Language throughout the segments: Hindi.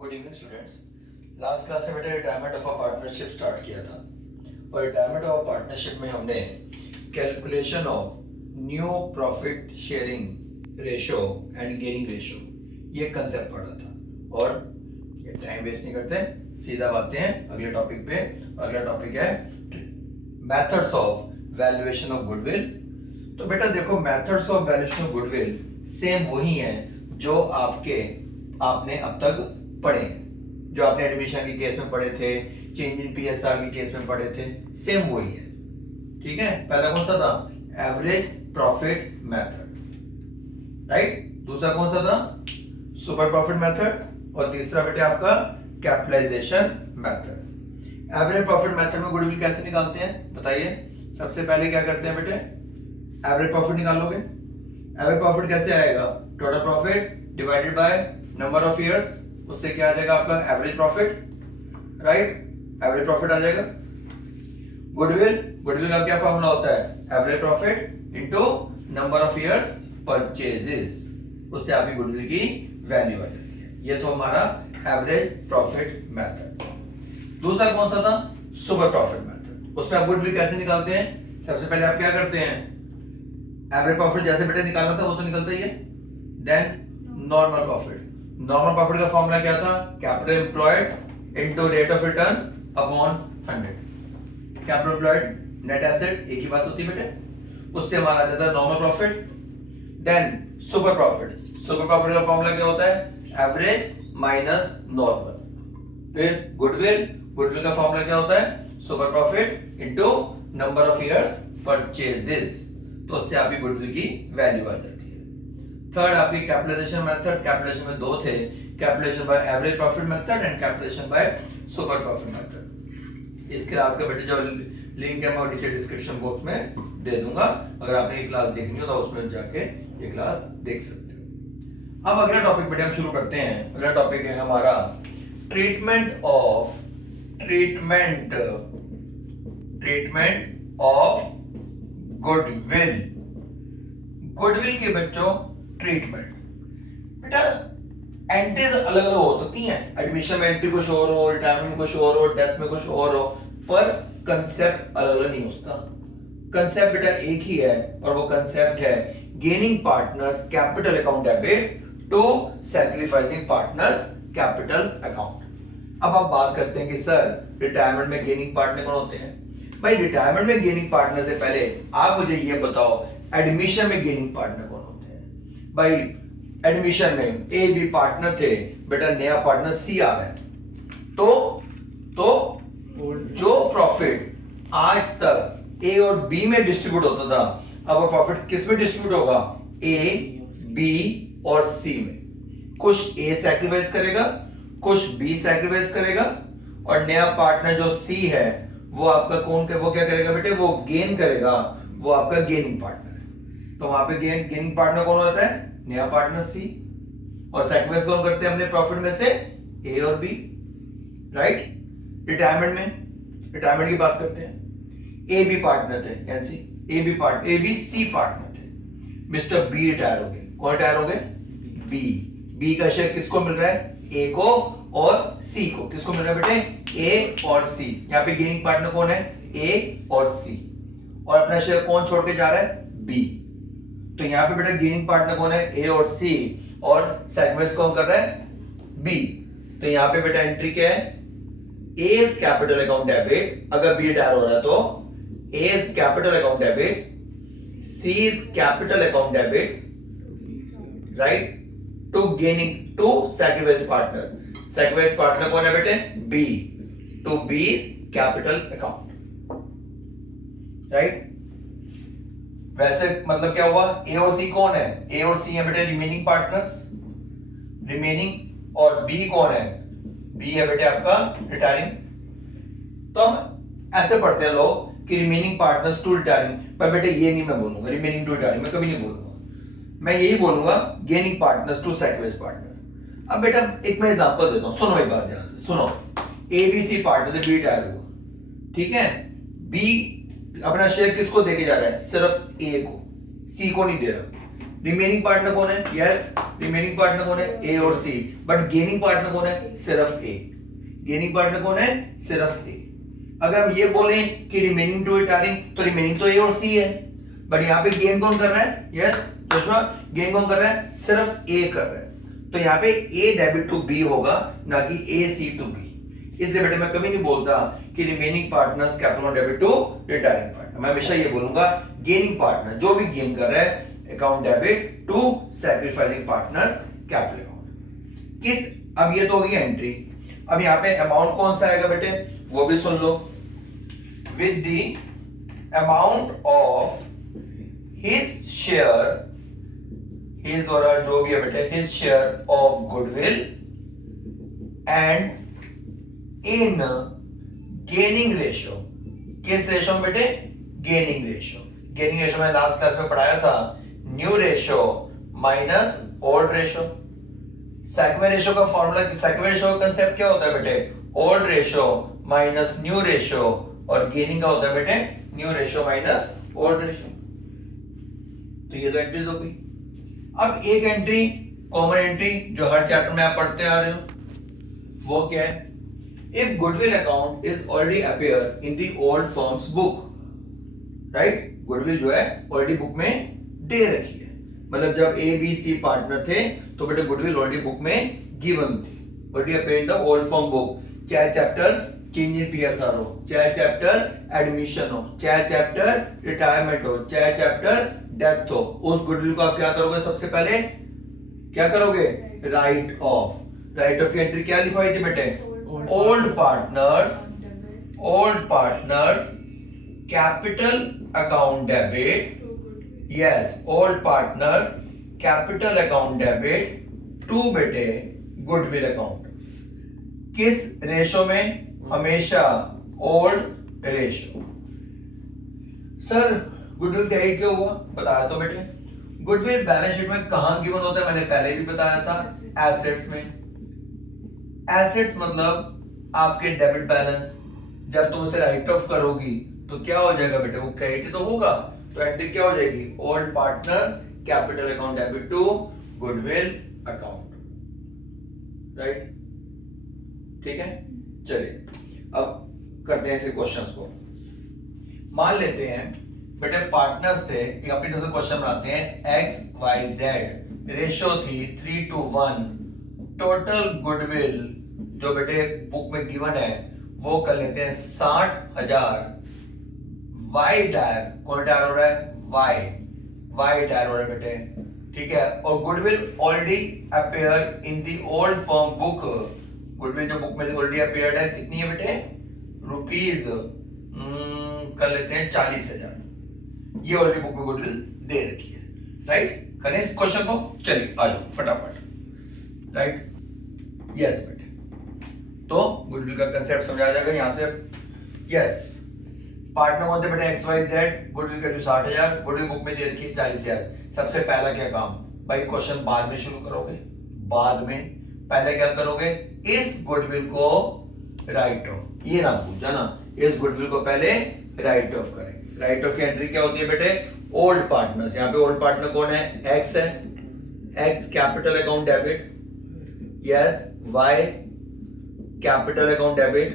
Good evening students. Last class में बेटा retirement of a partnership start किया था और रिटायरमेंट ऑफ अ पार्टनरशिप में हमने calculation of new profit sharing ratio and gaining ratio ये कंसेप्ट पढ़ा था। और ये टाइम वेस्ट नहीं करते, सीधा बातें हैं अगले टॉपिक पे। अगला टॉपिक है methods of valuation of goodwill. तो बेटा देखो, methods of valuation of goodwill same वही हैं जो आपने अब तक पढ़े, जो आपने एडमिशन के केस में पढ़े थे, चेंज इन पीएसआर के केस में पढ़े थे, सेम वही है। ठीक है, पहला कौन सा था? Average profit method, right. दूसरा कौन सा था? Super profit method. और तीसरा बेटे आपका capitalisation method. Average profit method में गुडविल कैसे निकालते हैं बताइए। सबसे पहले क्या करते हैं बेटे? एवरेज प्रॉफिट निकालोगे। एवरेज प्रॉफिट कैसे आएगा? Total profit divided by number of years, उससे क्या आ जाएगा आपका average profit, right. Average profit आ जाएगा। गुडविल का क्या फॉर्मूला होता है? Average profit into number of years purchases, उससे आपकी गुडविल की वैल्यू आ जाती है। ये तो हमारा एवरेज प्रॉफिट मेथड। दूसरा कौन सा था? Super profit method. उसमें आप गुडविल कैसे निकालते हैं? सबसे पहले आप क्या करते हैं? एवरेज प्रॉफिट जैसे बेटे निकालना था वो तो निकलता ही है। Then normal profit. Normal profit का फॉर्मूला क्या था? Capital employed into rate of return upon 100। Capital employed net assets एक ही बात होती है बेटे, उससे हमारा आ जाता है normal profit. Then super profit. Super profit का फॉर्मूला क्या होता है? Average minus normal. फिर गुडविल का फॉर्मूला क्या होता है? Super profit into number of years purchases, तो उससे आपकी गुडविल की वैल्यू आ जाती है। थर्ड आपकी कैपिटलाइजेशन मेथड। कैपिटलाइजेशन में दो थे, capitalisation by average profit method and capitalisation by super profit method. इस क्लास का बेटे जो लिंक है मैं नीचे डिस्क्रिप्शन बॉक्स में दे दूंगा, अगर आपने ये क्लास देखनी हो तो उसमें जाके ये क्लास देख सकते हो। अब अगला टॉपिक बेटे हम शुरू करते हैं। अगला टॉपिक है हमारा ट्रीटमेंट ऑफ गुडविल। गुडविल के बच्चों ट्रीटमेंट, बेटा एंट्रीज अलग अलग हो सकती हैं। एडमिशन में एंट्री कुछ और हो, रिटायरमेंट में कुछ और हो, डेथ में कुछ और हो, पर कंसेप्ट अलग अलग नहीं होता। कंसेप्ट बेटा एक ही है और वो कंसेप्ट है gaining partners capital account debit to sacrificing partners capital account. अब आप बात करते हैं कि सर रिटायरमेंट में गेनिंग पार्टनर कौन होते हैं? भाई रिटायरमेंट में गेनिंग पार्टनर से पहले आप मुझे ये बताओ, एडमिशन में गेनिंग पार्टनर कौन होते हैं? भाई एडमिशन में ए बी पार्टनर थे, बेटा नया पार्टनर सी आ रहा है, तो जो प्रॉफिट आज तक ए और बी में डिस्ट्रीब्यूट होता था, अब वो प्रॉफिट किस में डिस्ट्रीब्यूट होगा? ए, बी और सी में। कुछ ए सैक्रिफाइस करेगा, कुछ बी सैक्रिफाइस करेगा, और नया पार्टनर जो सी है वो आपका वो क्या करेगा बेटे? वो गेन करेगा, वो आपका गेनिंग पार्टनर है। तो वहां पे गेनिंग पार्टनर कौन होता है? नया पार्टनर सी। और सैक्रिफाइस कौन करते हैं अपने प्रॉफिट में से? ए और बी, राइट। रिटायरमेंट की बात करते हैं। ए बी पार्टनर थे, ए बी सी पार्टनर थे। मिस्टर बी रिटायर हो गए। कौन रिटायर हो गए? बी का शेयर किसको मिल रहा है? ए को और सी को। किसको मिल रहा है बेटे? ए और सी। यहाँ पे गेनिंग पार्टनर कौन है? ए और सी। और अपना शेयर कौन छोड़ के जा रहा है? बी। तो यहाँ पे बेटा गेनिंग पार्टनर कौन है? ए और सी, और सैक्रिफाइस कौन कर रहा है? बी। तो यहाँ पे बेटा एंट्री क्या है? एज कैपिटल अकाउंट डेबिट, अगर बी रिटायर हो रहा है तो A's capital account debit, C is capital account debit, right, to sacrifice partner. Sacrifice partner कौन है बेटे? B. To B capital account, right. वैसे मतलब क्या हुआ? ए और सी कौन है? ए और सी है बेटे रिमेनिंग पार्टनर्स, रिमेनिंग। और बी कौन है? बी है बेटे आपका रिटायरिंग। तो हम ऐसे पढ़ते हैं लोग कि रिमेनिंग पार्टनर्स टू रिटायरिंग, पर बेटे ये नहीं मैं बोलूंगा रिमेनिंग टू रिटायरिंग, मैं कभी नहीं बोलूंगा। मैं यही बोलूंगा gaining partners to sacrifice partner. अब बेटा एक मैं एग्जांपल देता हूं, सुनो एक बात ध्यान से सुनो। ए बी सी पार्टनर से बी रिटायर हुआ, ठीक है। बी अपना शेयर किसको देके जा रहा है? सिर्फ ए को, सी को नहीं दे रहा। रिमेनिंग पार्टनर कौन है? यस, रिमेनिंग पार्टनर कौन है? ए और सी। बट गेनिंग पार्टनर कौन है? सिर्फ ए। गेनिंग पार्टनर कौन है? सिर्फ ए। अगर हम ये बोलें कि रिमेनिंग टू रिटायरिंग, तो रिमेनिंग तो ए और सी है, बट यहाँ पे गेन कौन कर रहा है? यस, गेन कौन कर रहा है? सिर्फ ए कर रहा है। तो यहाँ पे ए डेबिट टू बी होगा, ना कि ए सी टू बी। इसलिए बेटे मैं कभी नहीं बोलता कि remaining partners capital on debit to retiring partner. मैं हमेशा ये बोलूंगा गेनिंग पार्टनर जो भी गेन कर रहा है account debit to sacrificing partners capital account. किस, अब ये तो होगी एंट्री। अब यहाँ पे अमाउंट कौन सा आएगा बेटे, वो भी सुन लो। With the amount of his share, his और जो भी है बेटे, his share of goodwill and in gaining ratio. किस रेशियो में बेटे? Gaining ratio. गेनिंग रेशियो मैंने लास्ट क्लास में पढ़ाया था, new ratio minus old ratio. सैकवे रेशियो का फॉर्मूला, सैकवे रेशियो का कंसेप्ट क्या होता है बेटे? Old ratio minus new ratio, और गेनिंग का होता है बेटे new ratio minus old ratio. तो ये तो एंट्रीज हो गई। अब एक एंट्री, कॉमन एंट्री जो हर चैप्टर में आप पढ़ते आ रहे हो, वो क्या है? If goodwill account is already appear in the old firms book, right? Goodwill जो है ऑलरेडी बुक में दे रखी है, मतलब जब ए बी सी पार्टनर थे तो बेटे गुडविल ऑलरेडी बुक में गिवन थी, already appear in the old firm book. चाहे चैप्टर चेंज इन पीएसआर हो, चाहे चैप्टर एडमिशन हो, चाहे चैप्टर रिटायरमेंट हो, चाहे चैप्टर डेथ हो, उस गुडविल को आप क्या करोगे? सबसे पहले क्या करोगे? Write off. राइट ऑफ की एंट्री क्या लिखवाई थी बेटे? Old partners, old partners capital account debit, yes, old partners capital account debit to बेटे गुडविल अकाउंट। किस रेशो में? हमेशा old ratio. Sir goodwill credit क्यों हुआ? बताया तो बेटे, गुडविल बैलेंस शीट में कहां गिवन होता है? मैंने पहले भी बताया था, एसेट्स में। एसेट्स मतलब आपके डेबिट बैलेंस, जब तुम उसे राइट ऑफ करोगी तो क्या हो जाएगा बेटे? वो क्रेडिट तो होगा, तो एंट्री क्या हो जाएगी? Old partners capital account debit to goodwill account, right? ठीक है, चलिए अब करते हैं ऐसे क्वेश्चंस को। मान लेते हैं बेटे पार्टनर्स थे, एक अपनी तरफ से क्वेश्चन बनाते हैं। एक्स वाई जेड रेशियो थी 3:1। टोटल गुडविल जो बेटे बुक में गिवन है वो कर लेते हैं 60,000। वाई डायर, कौन डायर हो रहा है? वाई डायर हो रहा है बेटे, ठीक है। और goodwill already appear in the old firm book, goodwill जो बुक में ऑलरेडी अपीयर्ड है, कितनी है बेटे? रुपीज कर लेते हैं 40,000। ये ऑलरेडी बुक में गुडविल दे रखी है, राइट? करें इस क्वेश्चन को, चलिए आ जाओ फटाफट, राइट? यस बेटे, तो गुडविल का कंसेप्ट समझा जाएगा यहां से। यस, पार्टनर कौन थे बेटे? एक्स वाई जेड, गुडविल का 60,000, गुडविल बुक में दे रखी है 40,000। सबसे पहला क्या काम भाई? क्वेश्चन बाद में शुरू करोगे, बाद में पहले क्या करोगे? इस गुडविल को राइट ऑफ, ये ना भूल जाना, इस गुडविल को पहले राइट ऑफ करेंगे। राइट ऑफ की एंट्री क्या होती है बेटे? Old partners. यहाँ पे ओल्ड पार्टनर कौन है? एक्स है, X capital account debit, yes, Y capital account debit,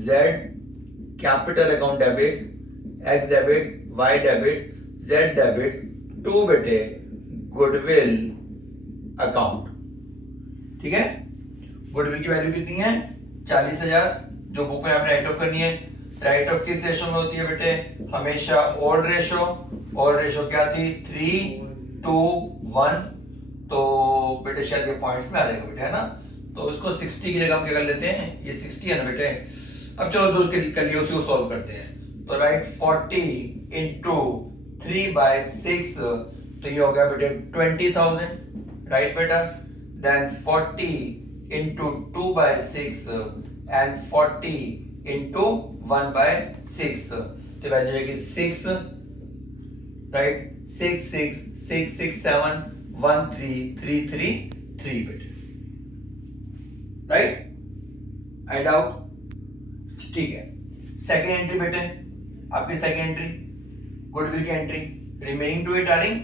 Z capital account debit, X debit, Y debit, Z debit to बेटे गुडविल अकाउंट, ठीक है। गुडविल की वैल्यू कितनी है? 40,000, जो बुक में आपने राइट ऑफ करनी है। राइट ऑफ किस रेशो में होती है बेटे? हमेशा ओल्ड रेशो। ओल्ड रेशो क्या थी? 3:1। तो बेटे शायद ये पॉइंट्स में आ जाएगा बेटे, है ना? तो इसको 60 की जगह हम क्या कर लेते हैं? ये 60 है ना बेटे। अब चलो दो कर लिए, उसी को सॉल्व करते हैं। तो राइट 40 इंटू 3/6, तो ये हो गया बेटे 20,000, राइट बेटा? देन 40 इंटू 2/6 एंड 40 इंटू 1/6, तो वैल्यू जाएगी 6, राइट? 6 6 6 6 7 1 3 3 3 3 बेटे, राइट? I doubt? ठीक है। सेकेंड एंट्री बेटे, आपकी सेकेंड एंट्री गुडविल की एंट्री, रिमेनिंग टू रिटायरिंग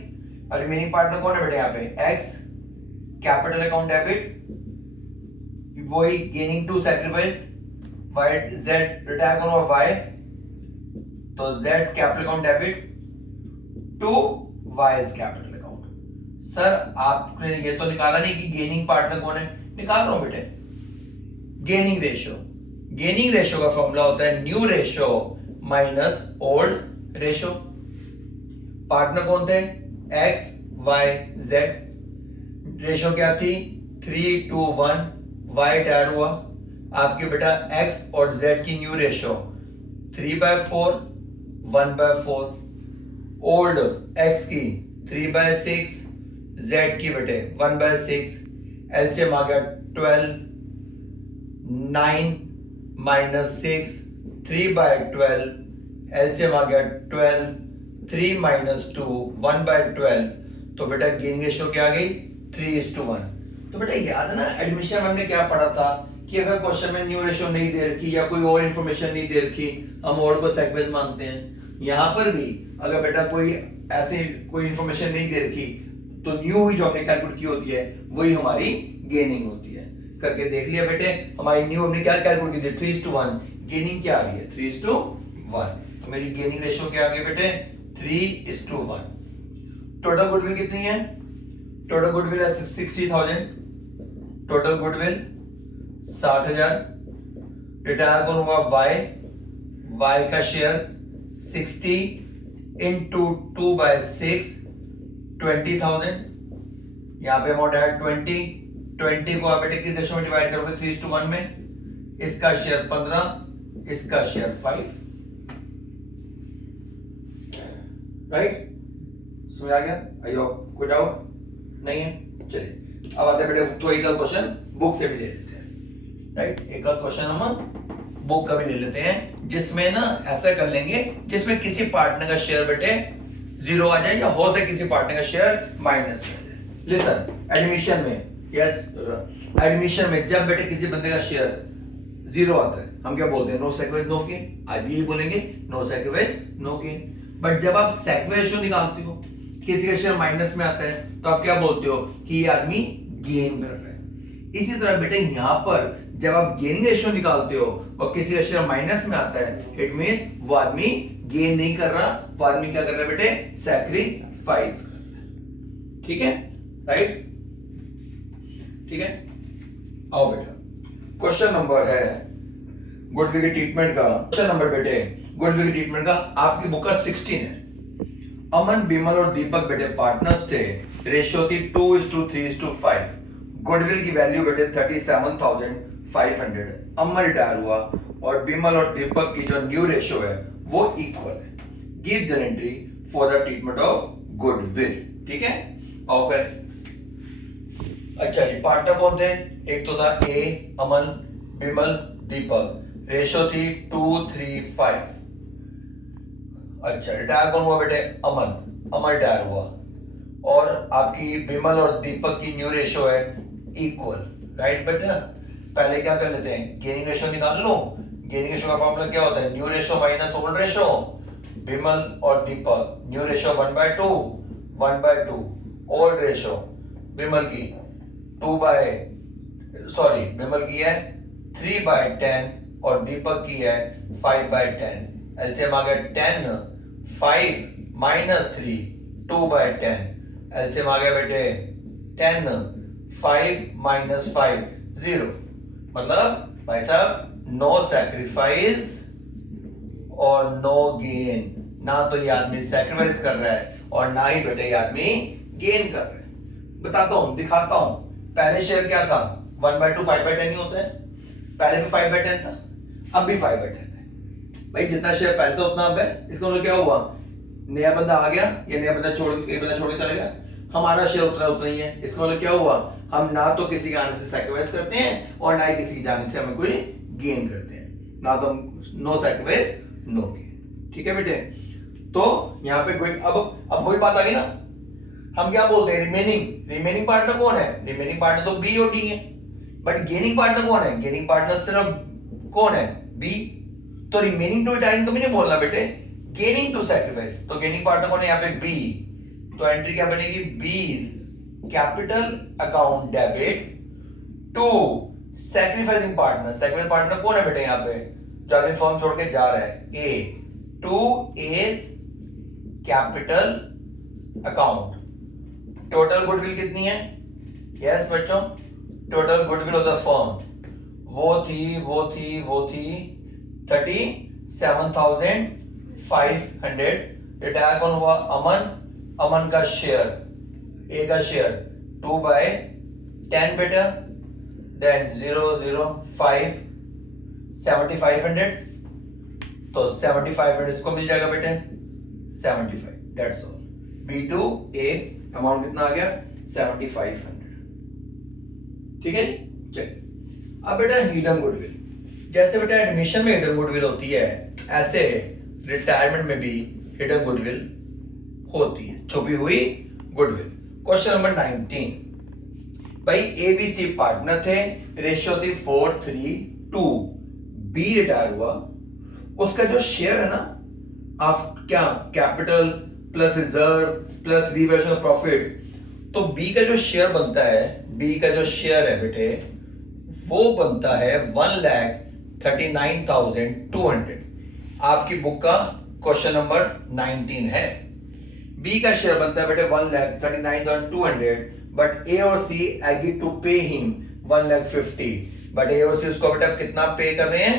अब रिमेनिंग पार्टनर कौन है बेटे यहाँ पे? एक्स, कैपिटल अकाउंट डेबिट, वही gaining to sacrifice, Y Z retire कौन हुआ? वाई, तो Z capital account debit to Y's capital account. Sir आपने ये तो निकाला नहीं कि गेनिंग पार्टनर कौन है? निकाल रहा हूं बेटे, गेनिंग रेशियो। गेनिंग रेशियो का फॉर्मूला होता है new ratio minus old ratio. Partner कौन थे? X, Y, Z. रेशियो क्या थी? 3:1। वाई रिटायर हुआ। आपके बेटा एक्स और जेड की न्यू रेशियो 3/4, 1/4। ओल्ड एक्स की 3/6, जेड की बेटे 1/6। एलसीएम आ गया 12, 9 माइनस 6, 3/12। एलसीएम आ गया 12, 3 माइनस 2, 1/12। तो बेटा गेनिंग रेशियो क्या आ गई? 3:1। तो बेटा याद है ना एडमिशन में हमने क्या पढ़ा था कि अगर क्वेश्चन में न्यू रेशियो नहीं दे रखी या कोई और इंफॉर्मेशन नहीं दे रखी, हम और को सेगमेंट मानते हैं। यहां पर भी अगर बेटा कोई ऐसी कोई इंफॉर्मेशन नहीं दे रखी तो न्यू ही जो हमने कैलकुलेट की होती है वही हमारी गेनिंग होती है। करके देख लिया बेटे, हमारी न्यू हमने क्या कैलकुलेट की थी? 3:1। गेनिंग क्या आ रही है? 3:1। तो मेरी गेनिंग रेशियो क्या आ गई बेटे? 3:1। टोटल गुडविल कितनी है? टोटल गुडविल है 60,000। Total goodwill 60,000। रिटायर कौन हुआ? वाई, वाई का शेयर 60 इंटू 2/6, 20,000। यहां पे अमाउंट है 20 को आप बेटे किस रेशियो में डिवाइड करोगे? 3:1 में। इसका शेयर 15, इसका शेयर 5। राइट, समझ आ गया? आई होप कोई डाउट नहीं है। चलिए अब आते हैं बेटे तो एक क्वेश्चन बुक से भी ले लेते हैं। राइट, एक क्वेश्चन हम बुक का भी ले लेते हैं जिसमें ना ऐसा कर लेंगे जिसमें किसी पार्टनर का शेयर बेटे 0 आ जाए या हो सके किसी पार्टनर का शेयर माइनस में आ जाए। लिसन, एडमिशन में एडमिशन में जब बेटे किसी बंदे का शेयर 0 आता है हम क्या बोलते हैं? No sacrifice no gain. आज भी यही बोलेंगे, no sacrifice no gain. But जब आप सैक्रिफाइस रेशियो निकालते हो, किसी का शेयर माइनस में आता है, तो आप क्या बोलते हो? कि ये आदमी गेन कर रहा है। इसी तरह बेटे यहां पर जब आप गेनिंग रेशियो निकालते हो और किसी का शेयर माइनस में आता है, इट मींस वो आदमी गेन नहीं कर रहा, वो आदमी क्या कर रहा है बेटे? सैक्रिफाइस कर रहा है। ठीक है? राइट, ठीक है। आओ बेटा, क्वेश्चन नंबर है गुडविल के ट्रीटमेंट का। क्वेश्चन नंबर बेटे गुडविल के ट्रीटमेंट का आपकी बुक का 16 है। अमन, बिमल और दीपक बेटे पार्टनर्स थे। रेशियो थी 2:3:5। गुडविल की वैल्यू बेटे 37,500। अमन रिटायर हुआ और बिमल और दीपक की जो न्यू रेशियो है वो इक्वल है। Give the entry for the treatment of goodwill. ठीक है? ओके, अच्छा जी, पार्टनर कौन थे? एक तो था ए अमन, बिमल, दीपक। रेशियो थी 2:3:5। अच्छा, रिटायर कौन हुआ बेटे? अमन, अमन रिटायर हुआ और आपकी बिमल और दीपक की न्यू रेशियो है इक्वल। राइट बेटा, पहले क्या कर लेते हैं? गेनिंग रेशियो निकाल लो। गेनिंग रेशियो का फॉर्मूला क्या होता है? New ratio minus old ratio. Bimal और Deepak new ratio 1/2, 1/2। Old ratio Bimal की बिमल की है 3/10 और दीपक की है 5/10। एलसीएम आ गया 10, 5 माइनस 3, 2/10। एलसीएम आ गया बेटे 10, 5 माइनस 5, 0। मतलब भाई साहब नो सैक्रिफाइस और नो गेन। ना तो ये आदमी सैक्रिफाइस कर रहा है और ना ही बेटे ये आदमी गेन कर रहा है। बताता हूं, दिखाता हूं। पहले शेयर क्या था? 1/2 5/10 ही होता है। पहले भी 5/10 था, अब भी 5/10 है। भाई जितना शेयर पहले था उतना अब है। इसका मतलब क्या हुआ? नया बंदा आ गया या नया बंदा एक बंदा छोड़ के चला गया, हमारा शेयर उतना ही है। इसका मतलब क्या हुआ? हम ना तो किसी के आने से सैक्रिफाइस करते हैं और ना ही किसी के जाने से हमें कोई गेन करते हैं। ना तो नो सैक्रिफाइस नो गेन। ठीक है बेटे? तो यहां पे कोई अब वही बात आ गई ना, हम क्या बोलते हैं? रिमेनिंग पार्टनर कौन है? रिमेनिंग पार्टनर तो बी और डी है। बट गेनिंग पार्टनर कौन है? गेनिंग पार्टनर सिर्फ कौन है? बी। तो रिमेनिंग टू रिटायरिंग तो नहीं बोलना बेटे, गेनिंग टू सैक्रिफाइस। तो गेनिंग पार्टनर कौन है यहाँ पे? बी। तो एंट्री क्या बनेगी, B's capital account debit to sacrificing partner. Sacrificing partner कौन है बेटे यहाँ पे, जो अपनी फर्म छोड़ के जा रहा है, A to A capital account. Total goodwill कितनी है, यस बच्चों, total goodwill of the firm वो थी 37,500। रिटायर कौन हुआ, अमन का शेयर, ए का शेयर 2/10 बेटा, देन 005 7500, तो 7500 इसको मिल जाएगा बेटे 75, दैट्स ऑल। B2A अमाउंट कितना आ गया 7500, ठीक है जी। चलिए अब बेटा हिडन गुडविल, जैसे बेटा एडमिशन में हिडन गुडविल होती है, ऐसे रिटायरमेंट में भी हिडन गुडविल होती है, छुपी हुई गुडविल। क्वेश्चन नंबर 19, भाई एबीसी पार्टनर थे, रेशियो थी 4:3:2, बी रिटायर हुआ, उसका जो शेयर है ना, आप क्या capital plus reserve plus revaluation profit, तो बी का जो शेयर बनता है, बी का जो शेयर है बेटे वो बनता है 1,39,200। आपकी बुक का क्वेश्चन नंबर 19 है। बी का शेयर बनता है बेटे 1,39,200, बट ए और C agree to pay him 1,50,000, but A और सी उसको बेटा कितना पे कर रहे हैं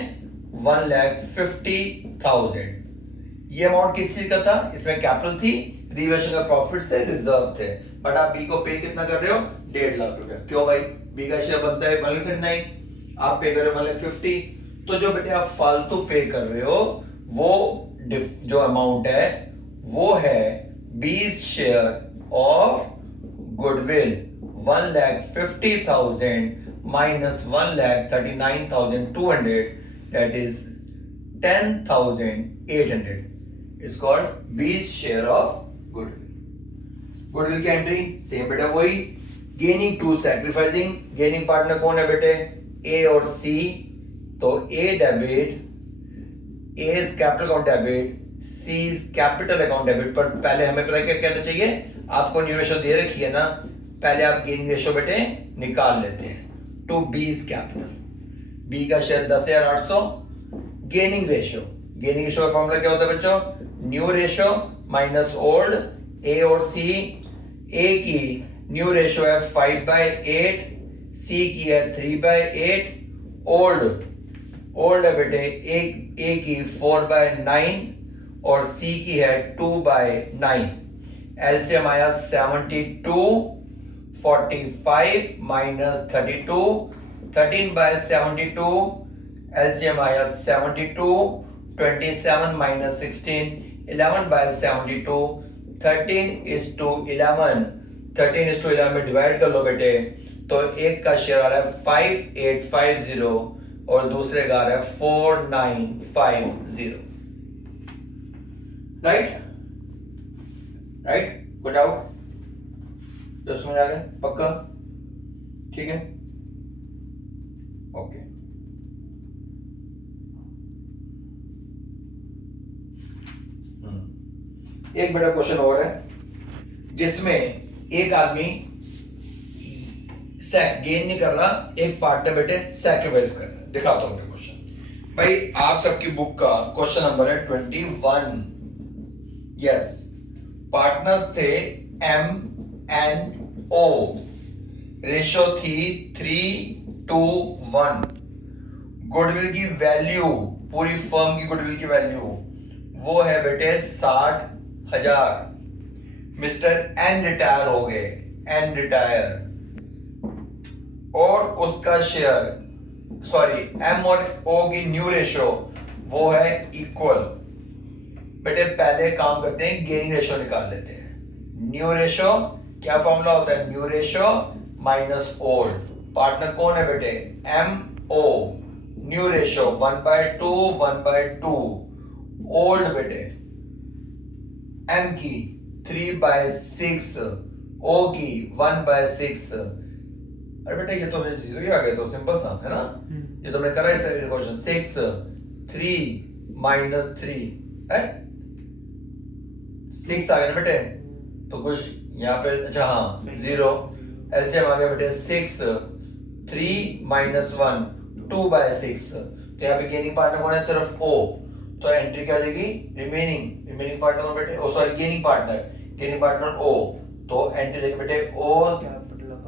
1,50,000। ये अमाउंट किस चीज का था, इसमें कैपिटल थी, रिवैल्यूएशन का प्रॉफिट थे, रिजर्व थे, बट आप बी को पे कितना कर रहे हो 1.5 लाख रुपया। क्यों भाई, बी का शेयर बनता है 1,39,000, आप पे कर रहे हो 1,50,000, तो जो बेटे आप फालतू पे कर रहे हो वो जो अमाउंट है वो है B's share of goodwill 1,50,000 minus 1,39,200, that is 10,800 is called B's share of goodwill. Goodwill की एंट्री सेम बेटा वही, gaining to sacrificing, gaining partner कौन है बेटे ए और सी, तो A debit, A's capital account debit, C's capital account debit. पर पहले हमें पता क्या कहना चाहिए, आपको न्यू रेशियो दे रखी है ना, पहले आप गेनिंग रेशियो बेटे निकाल लेते हैं टू बीज कैपिटल। बी का share 10,800, gaining ratio, gaining ratio का फॉर्मूला क्या होता है बच्चों, न्यू रेशियो माइनस ओल्ड, ए और सी, ए की न्यू रेशियो है 5/8, सी की है 3/8, ओल्ड है बेटे ए की 4/9 और सी की है 2/9। एलसीएम आया 72, 45 माइनस 32, 13/72, एलसीएम आया 72, 27 माइनस 16, 11/72, 13:11 में डिवाइड कर लो बेटे, तो एक का शेयर आ रहा है 5850 और दूसरे का आ रहा है 4950। राइट, कोई डाउट, जो समझ आ गया पक्का, ठीक है, ओके। एक बड़ा क्वेश्चन और है जिसमें एक आदमी गेन नहीं कर रहा, एक पार्टनर बेटे सैक्रिफाइस कर रहा है। दिखाता हूं क्वेश्चन, भाई आप सबकी बुक का क्वेश्चन नंबर है 21। यस, पार्टनर्स थे एम एंड ओ, रेशियो थी 3:1, गुडविल की वैल्यू, पूरी फर्म की गुडविल की वैल्यू वो है बेटे 60,000। मिस्टर एन रिटायर हो गए, एन रिटायर, और उसका शेयर, सॉरी एम और ओ की न्यू रेशियो वो है इक्वल। बेटे पहले काम करते हैं, गेनिंग रेशियो निकाल लेते हैं। न्यू रेशियो क्या फॉर्मूला होता है, new ratio minus old. Partner कौन है बेटे M O, new ratio 1/2 old बेटे एम की 3/6, ओ की 1/6। अरे बेटा ये तो जीरो ही आ गया, तो सिंपल था है ना, ये तो मैंने करा इस क्वेश्चन। 6 3 - 3 है 6 आ गया ना बेटे, तो कुछ यहाँ पे अच्छा हाँ 0 एलसीएम आ गया बेटे 6 3 माइनस 1 2/6 तो यहाँ पे गेनिंग पार्टनर कौन है सिर्फ ओ तो एंट्री क्या आ जाएगी रिमेनिंग पार्टनर कौन बेटे O sorry gaining partner O तो एंट्री देखें बेटे O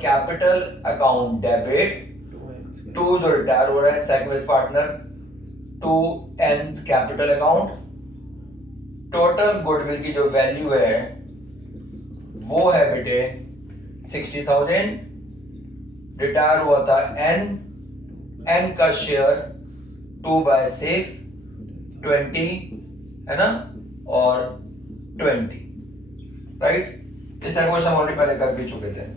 capital account debit to जो रिटायर हो रहा है second partner to N capital account total goodwill की जो वैल्यू है वो है बेटे 60,000 रिटायर हुआ था एन का शेयर 2/6 20 है ना और 20 राइट इस तरह क्वेश्चन ऑलरेडी पहले कर भी चुके थे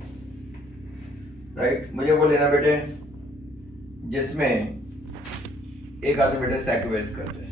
राइट मुझे वो लेना बेटे जिसमें एक आदमी बेटे सैक्रिफाइस करते हैं